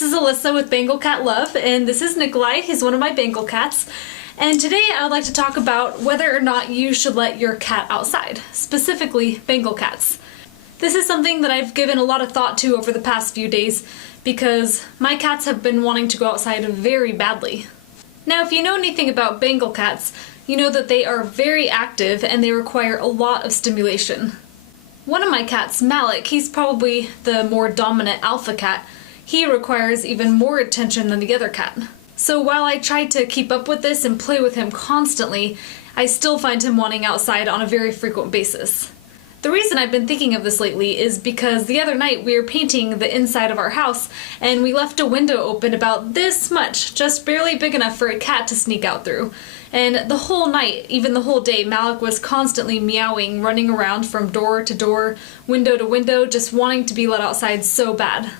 this is Alyssa with Bengal Cat Love, and this is Nikolai. He's one of my Bengal cats. And today I would like to talk about whether or not you should let your cat outside, specifically Bengal cats. This is something that I've given a lot of thought to over the past few days because my cats have been wanting to go outside very badly. Now, if you know anything about Bengal cats, you know that they are very active and they require a lot of stimulation. One of my cats, Malik, he's probably the more dominant alpha cat. He requires even more attention than the other cat. So while I try to keep up with this and play with him constantly, I still find him wanting outside on a very frequent basis. The reason I've been thinking of this lately is because the other night we were painting the inside of our house and we left a window open about this much, just barely big enough for a cat to sneak out through. And the whole night, even the whole day, Malik was constantly meowing, running around from door to door, window to window, just wanting to be let outside so bad.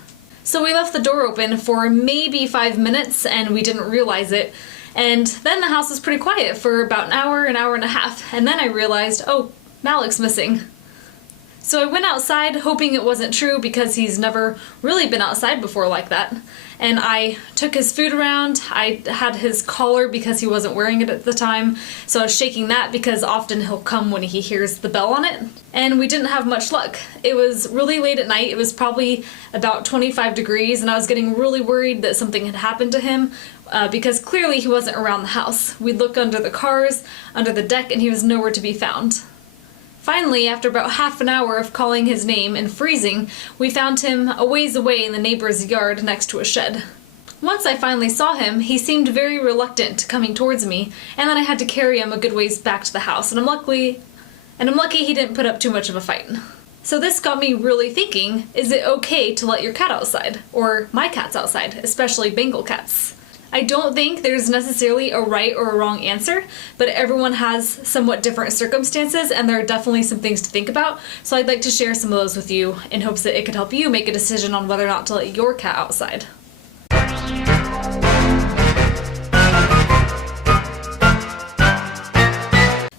So we left the door open for maybe 5 minutes and we didn't realize it. And then the house was pretty quiet for about an hour and a half. And then I realized, oh, Malik's missing. So I went outside hoping it wasn't true because he's never really been outside before like that. And I took his food around. I had his collar because he wasn't wearing it at the time. So I was shaking that because often he'll come when he hears the bell on it. And we didn't have much luck. It was really late at night. It was probably about 25 degrees and I was getting really worried that something had happened to him because clearly he wasn't around the house. We'd look under the cars, under the deck, and he was nowhere to be found. Finally, after about half an hour of calling his name and freezing, we found him a ways away in the neighbor's yard next to a shed. Once I finally saw him, he seemed very reluctant coming towards me, and then I had to carry him a good ways back to the house, and I'm lucky he didn't put up too much of a fight. So this got me really thinking, is it okay to let your cat outside? Or my cats outside, especially Bengal cats? I don't think there's necessarily a right or a wrong answer, but everyone has somewhat different circumstances and there are definitely some things to think about, so I'd like to share some of those with you in hopes that it could help you make a decision on whether or not to let your cat outside.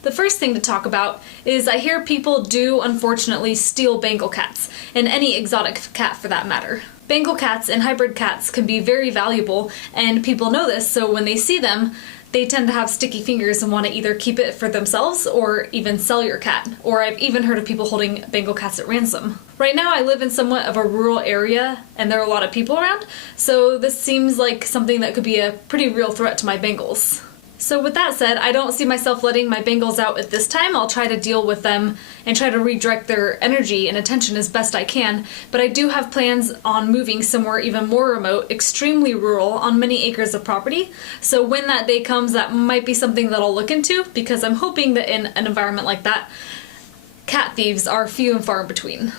The first thing to talk about is I hear people do unfortunately steal Bengal cats, and any exotic cat for that matter. Bengal cats and hybrid cats can be very valuable, and people know this, so when they see them, they tend to have sticky fingers and want to either keep it for themselves or even sell your cat. Or I've even heard of people holding Bengal cats at ransom. Right now I live in somewhat of a rural area and there are a lot of people around, so this seems like something that could be a pretty real threat to my Bengals. So with that said, I don't see myself letting my Bengals out at this time. I'll try to deal with them and try to redirect their energy and attention as best I can, but I do have plans on moving somewhere even more remote, extremely rural, on many acres of property. So when that day comes, that might be something that I'll look into, because I'm hoping that in an environment like that, cat thieves are few and far in between.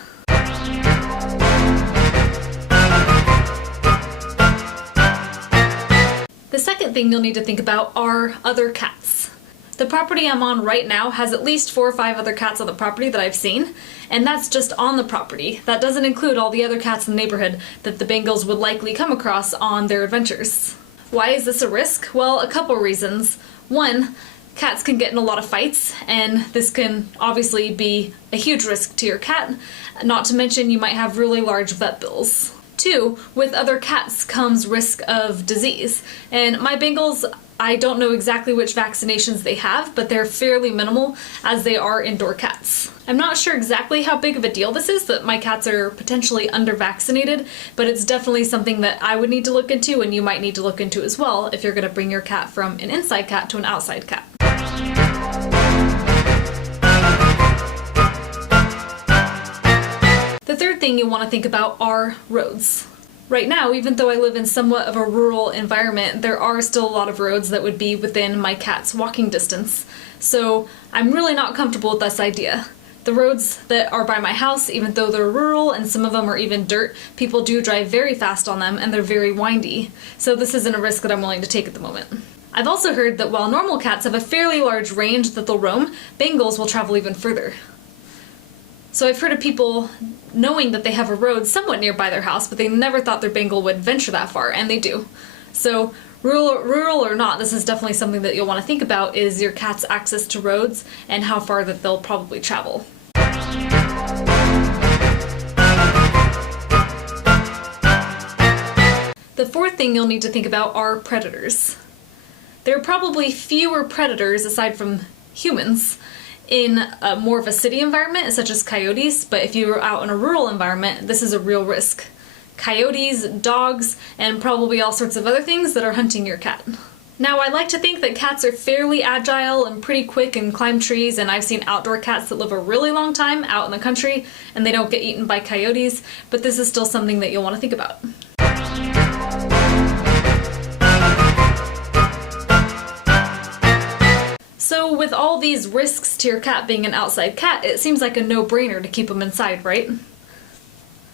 The second thing you'll need to think about are other cats. The property I'm on right now has at least 4 or 5 other cats on the property that I've seen, and that's just on the property. That doesn't include all the other cats in the neighborhood that the Bengals would likely come across on their adventures. Why is this a risk? Well, a couple reasons. One, cats can get in a lot of fights, and this can obviously be a huge risk to your cat, not to mention you might have really large vet bills. 2, with other cats comes risk of disease. And my Bengals, I don't know exactly which vaccinations they have, but they're fairly minimal as they are indoor cats. I'm not sure exactly how big of a deal this is that my cats are potentially under-vaccinated, but it's definitely something that I would need to look into and you might need to look into as well if you're going to bring your cat from an inside cat to an outside cat. The third thing you want to think about are roads. Right now, even though I live in somewhat of a rural environment, there are still a lot of roads that would be within my cat's walking distance. So I'm really not comfortable with this idea. The roads that are by my house, even though they're rural and some of them are even dirt, people do drive very fast on them and they're very windy. So this isn't a risk that I'm willing to take at the moment. I've also heard that while normal cats have a fairly large range that they'll roam, Bengals will travel even further. So I've heard of people knowing that they have a road somewhat nearby their house, but they never thought their Bengal would venture that far, and they do. So rural or not, this is definitely something that you'll want to think about, is your cat's access to roads and how far that they'll probably travel. The fourth thing you'll need to think about are predators. There are probably fewer predators, aside from humans, in more of a city environment, such as coyotes, but if you're out in a rural environment, this is a real risk. Coyotes, dogs, and probably all sorts of other things that are hunting your cat. Now, I like to think that cats are fairly agile and pretty quick and climb trees, and I've seen outdoor cats that live a really long time out in the country and they don't get eaten by coyotes, but this is still something that you'll want to think about. So with all these risks to your cat being an outside cat, it seems like a no-brainer to keep them inside, right?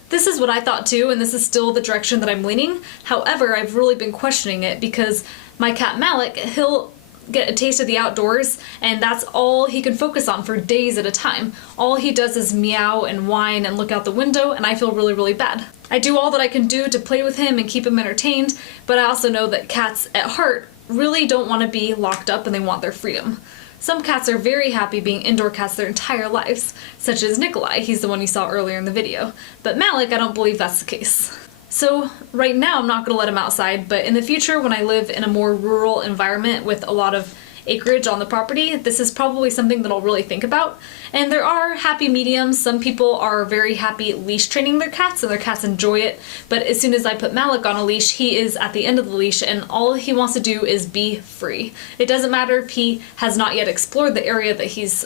This is what I thought too, and this is still the direction that I'm leaning. However, I've really been questioning it because my cat Malik, he'll get a taste of the outdoors, and that's all he can focus on for days at a time. All he does is meow and whine and look out the window, and I feel really, really bad. I do all that I can do to play with him and keep him entertained, but I also know that cats at heart really don't want to be locked up and they want their freedom. Some cats are very happy being indoor cats their entire lives, such as Nikolai, he's the one you saw earlier in the video. But Malik, I don't believe that's the case. So right now I'm not going to let him outside, but in the future when I live in a more rural environment with a lot of acreage on the property, this is probably something that I'll really think about. And there are happy mediums. Some people are very happy leash training their cats and their cats enjoy it, but as soon as I put Malik on a leash, he is at the end of the leash and all he wants to do is be free. It doesn't matter if he has not yet explored the area that he's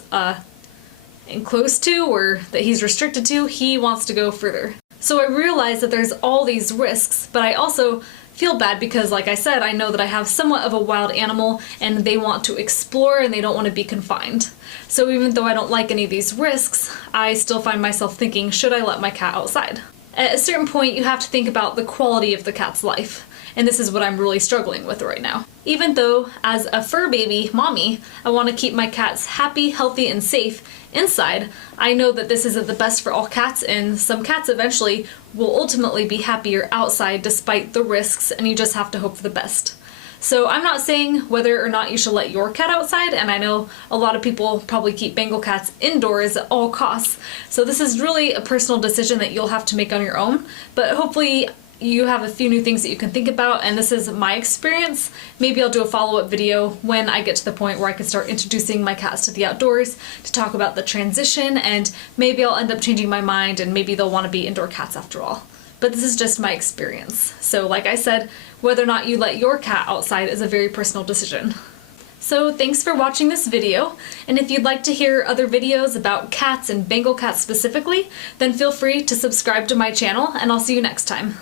enclosed to or that he's restricted to, he wants to go further. So I realize that there's all these risks, but I also feel bad because, like I said, I know that I have somewhat of a wild animal and they want to explore and they don't want to be confined. So even though I don't like any of these risks, I still find myself thinking, should I let my cat outside? At a certain point, you have to think about the quality of the cat's life. And this is what I'm really struggling with right now. Even though, as a fur baby mommy, I want to keep my cats happy, healthy, and safe inside, I know that this isn't the best for all cats, and some cats eventually will ultimately be happier outside despite the risks, and you just have to hope for the best. So I'm not saying whether or not you should let your cat outside, and I know a lot of people probably keep Bengal cats indoors at all costs. So this is really a personal decision that you'll have to make on your own, but hopefully you have a few new things that you can think about, and this is my experience. Maybe I'll do a follow-up video when I get to the point where I can start introducing my cats to the outdoors to talk about the transition, and maybe I'll end up changing my mind and maybe they'll want to be indoor cats after all. But this is just my experience. So like I said, whether or not you let your cat outside is a very personal decision. So thanks for watching this video, and if you'd like to hear other videos about cats and Bengal cats specifically, then feel free to subscribe to my channel, and I'll see you next time.